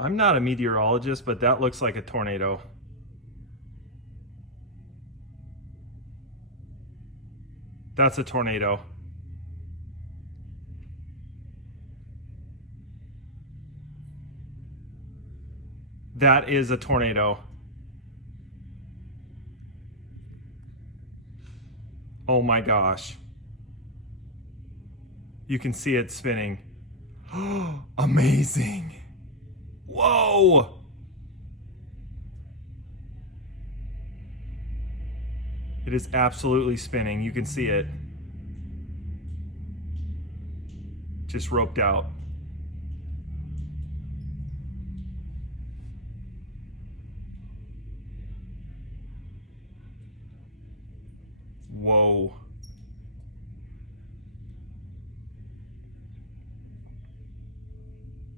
I'm not a meteorologist, but that looks like a tornado. That's a tornado. That is a tornado. Oh my gosh. You can see it spinning. Amazing. Whoa. It is absolutely spinning. You can see it. Just roped out. Whoa.